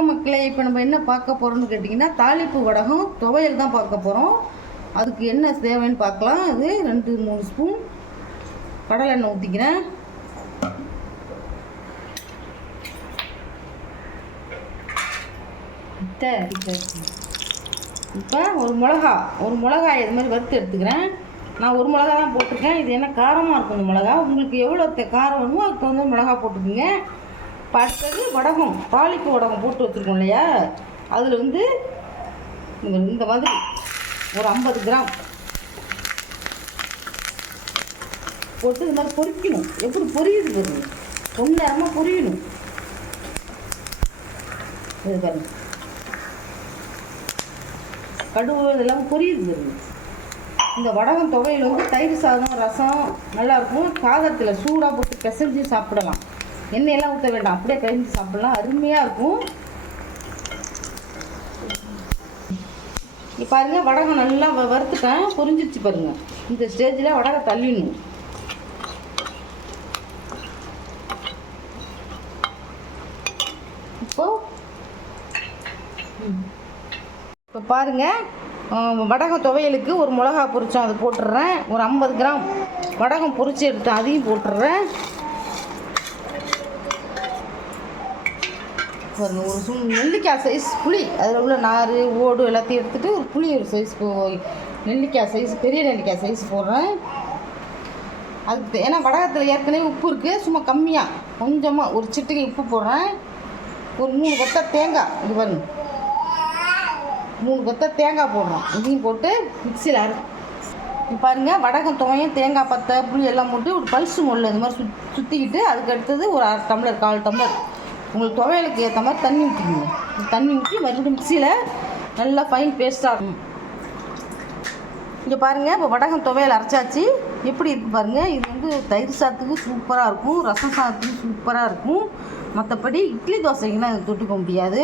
வணக்கம் மக்களே. இப்போ நம்ம என்ன பார்க்க போகிறோம்னு கேட்டிங்கன்னா, தாளிப்பு வடகம் துவையல் தான் பார்க்க போகிறோம். அதுக்கு என்ன தேவைன்னு பார்க்கலாம். அது 2-3 ஸ்பூன் கடலை எண்ணெய் ஊற்றிக்கிறேன். இப்போ ஒரு மிளகாய் இது மாதிரி வறுத்து எடுத்துக்கிறேன். நான் ஒரு மிளகா தான் போட்டிருக்கேன். இது என்ன காரமாக இருக்கும் இந்த மிளகா. உங்களுக்கு எவ்வளோ காரம் வேணுமோ அதுக்கு வந்து மிளகா போட்டுக்குங்க. அடுத்தது வடகம், தாளிப்பு வடகம் போட்டு வச்சுருக்கோம் இல்லையா, அதில் வந்து இந்த மாதிரி ஒரு 50 கிராம் போட்டு இது மாதிரி பொரிக்கணும். எப்படி பொரியுது பாருங்க, ரொம்ப நேரமாக பொரியணும். இது பாருங்க, கடுகு இதெல்லாம் பொரியுது பாருங்க. இந்த வடகம் துவையில் வந்து தயிர் சாதம், ரசம் நல்லாயிருக்கும். சாதத்தில் சூடாக போட்டு பிசைஞ்சு சாப்பிடலாம். எண்ணெயெல்லாம் ஊற்ற வேண்டாம், அப்படியே கழிஞ்சு சாப்பிடலாம், அருமையாக இருக்கும். இப்போ பாருங்கள், வடகம் நல்லா வறுத்துட்டேன், பொரிஞ்சிச்சு பாருங்கள். இந்த ஸ்டேஜில் வடகம் தள்ளிடணும். இப்போ பாருங்கள், வடகம் துவையலுக்கு ஒரு மிளகா பொரிச்சோம், அதை போட்டுடுறேன். ஒரு 50 கிராம் வடகம் பொரிச்சு எடுத்து அதையும் போட்டுடுறேன். ஒரு நெல்லிக்காய் சைஸ் புளி, அதில் உள்ள நார் ஓடு எல்லாத்தையும் எடுத்துகிட்டு ஒரு புளி ஒரு சைஸ் நெல்லிக்காய் சைஸ், பெரிய நெல்லிக்காய் சைஸ் போடுறேன். அதுக்கு ஏன்னா வடகத்தில் ஏற்கனவே உப்பு இருக்குது, சும்மா கம்மியாக கொஞ்சமாக ஒரு சிட்டிகை உப்பு போடுறேன். ஒரு 3 கொத்த தேங்காய், இது பாருங்க, 3 கொத்த தேங்காய் போடுறோம். இதையும் போட்டு மிக்சியில் பாருங்கள், வடகம் துவையும் தேங்காய் பத்தை புளி எல்லாம் போட்டு ஒரு பல்சு மொல்ல இது மாதிரி சுற்றிக்கிட்டு அதுக்கு அடுத்தது ஒரு 1/2 டம்ளர் 1/4 டம்ளர் உங்களுக்கு துவையலுக்கு ஏற்ற மாதிரி தண்ணி ஊற்றிக்கோங்க. தண்ணி ஊற்றி மறுபடியும் மிக்சியில் நல்லா ஃபைன் பேஸ்ட்டாக இருக்கும். இங்கே பாருங்கள், இப்போ வடகம் துவையல் அரைச்சாச்சு. எப்படி இருக்குது பாருங்கள். இது வந்து தயிர் சாதத்துக்கு சூப்பராக இருக்கும், ரசம் சாதத்துக்கு சூப்பராக இருக்கும். மற்றபடி இட்லி தோசைக்குன்னா இதை தொட்டுக்க முடியாது.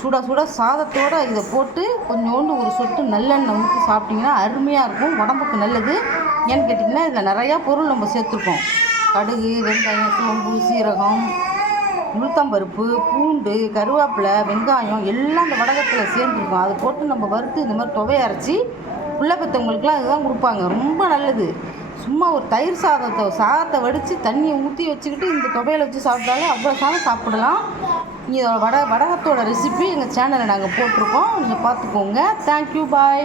சுட சாதத்தோடு இதை போட்டு கொஞ்சோண்டு ஒரு சொட்டு நல்லெண்ணெய் ஊற்றி சாப்பிட்டிங்கன்னா அருமையாக இருக்கும், உடம்புக்கு நல்லது. ஏன்னு கேட்டிங்கன்னா இதில் நிறையா பொருள் நம்ம சேர்த்துருக்கோம். கடுகு, வெங்காயம், சோம்பு, சீரகம், உளுத்தம்பருப்பு, பூண்டு, கருவேப்பிலை, வெங்காயம் எல்லாம் இந்த வடகத்தில் சேர்ந்துருக்கும். அதை போட்டு நம்ம வறுத்து இந்த மாதிரி துவையை அரைச்சி பிள்ளை பெற்றவங்களுக்குலாம் இதுதான் கொடுப்பாங்க, ரொம்ப நல்லது. சும்மா ஒரு தயிர் சாதத்தை வடித்து தண்ணியை ஊற்றி வச்சுக்கிட்டு இந்த துவையில் வச்சு சாப்பிட்டாலே அவ்வளோ சாதம் சாப்பிடலாம். இதோட வடகத்தோட ரெசிபி எங்கள் சேனலில் நாங்கள் போட்டிருக்கோம், நீங்கள் பார்த்துக்கோங்க. தேங்க்யூ, பாய்.